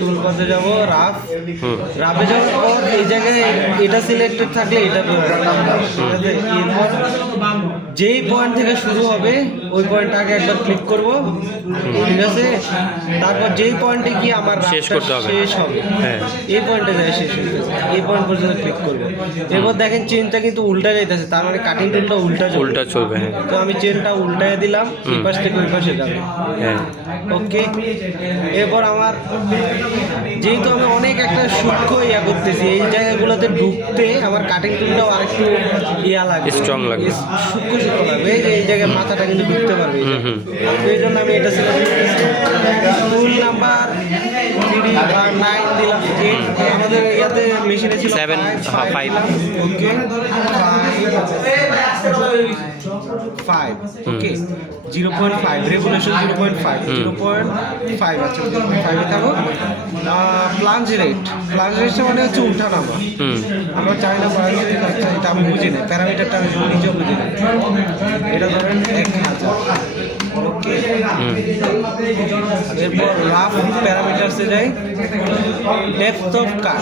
টুল পথে যাবো রাফে যাওয়ার পর এই জায়গায় এটা সিলেক্টেড থাকলে এটা এরপর যেই পয়েন্ট থেকে শুরু হবে ওই পয়েন্টটা আগে একবার ক্লিক করব, ঠিক আছে? তারপর যেই পয়েন্টে গিয়ে আমার শেষ করতে হবে, শেষ হবে, হ্যাঁ এই পয়েন্টে যায় শেষ হতে এই পয়েন্ট পর্যন্ত ক্লিক করব। এরপর দেখেন চেনটা কিন্তু উল্টা যাইতেছে, তার মানে কাটিং টুলটা উল্টা চলবে। হ্যাঁ, তো আমি চেনটা উল্টায় দিলাম, এই পাশ থেকে ওই পাশে যাবে। হ্যাঁ ওকে, এরপর আমার যেহেতু আমি অনেক একটা সূক্ষ্ম ইয়া করতেছি, এই জায়গাগুলোতে ঢুকতে আমার কাটিং টুলটাও আরেকটু ইয়া লাগবে, স্ট্রং লাগবে, সূক্ষ্ম লাগবে। এই জায়গায় মাথাটা কিন্তু ঢুকতে পারবে, এই জন্য আমি এটা টুল নাম্বার 3 বা 9 দিলাম। আমাদের ইয়াতে মেশিনে ছিল 7 5। ওকে 5 ওকে 0.5 রেগুলেশন 0.5 0.5 আচ্ছা 0.5 এ থাকো। প্লাঞ্জ রেটটা মানে হচ্ছে উঠা নামা। আমরা চাই না এটা আমি বুঝি না, প্যারামিটারটা আমি নিজেও বুঝি না। এটা ধরেন 1000 ওকে। এরপর রাফ প্যারামিটারসে যাই, ডেপথ অফ কাট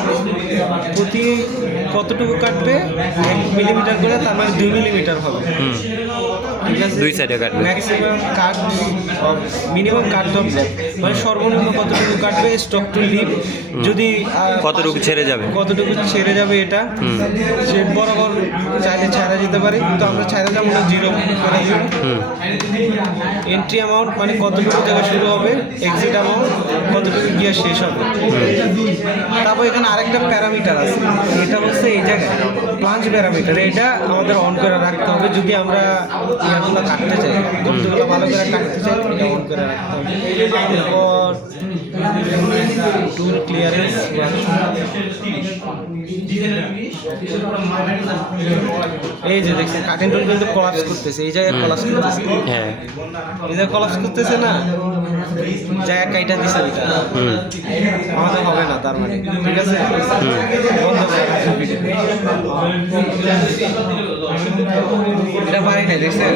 প্রতি কতটুকু কাটবে 1 মিলিমিটার করে, তার মানে 2 মিলিমিটার হবে, ঠিক আছে? দুই সাইডে কাটবে। ম্যাক্সিমাম কাট মিনিমাম কাট অফ মানে সর্বনিম্ন কতটুকু কাটবে স্টক টু লিভ, যদি কতটুকু ছেড়ে যাবে এটা সে বরাবর চাইলে ছাড়া যেতে পারি, কিন্তু আমরা ছাড়া যাবো না, 0 করে দিব। এন্ট্রি অ্যামাউন্ট মানে কতটুকু থেকে শুরু হবে, এক্সিট অ্যামাউন্ট কতটুকু গিয়ে শেষ হবে। তারপর এখানে আরেকটা প্যারামিটার আছে, এটা হচ্ছে এই জায়গায় প্লাঞ্জ প্যারামিটার। এটা আমাদের অন করে রাখতে হবে যদি আমরা ইয়ারগুলো কাটতে চাই, গর্তগুলো ভালো করে কাটতে চাই, এটা অন করে রাখতে হবে। এরপর টুল ক্লিয়ারেন্স, এই যে দেখছেন কাটিং টুল কিন্তু কলাপস করতেছে, এই জায়গায় কলাপস করতেছে, হ্যাঁ এই জায়গায় কলাপস করতেছে না, জায়গা কাইটা দিছে এটা আমাদের হবে না, তার মানে ঠিক আছে বন্ধ করে ভিডিও। এটা পারি না দেখছেন।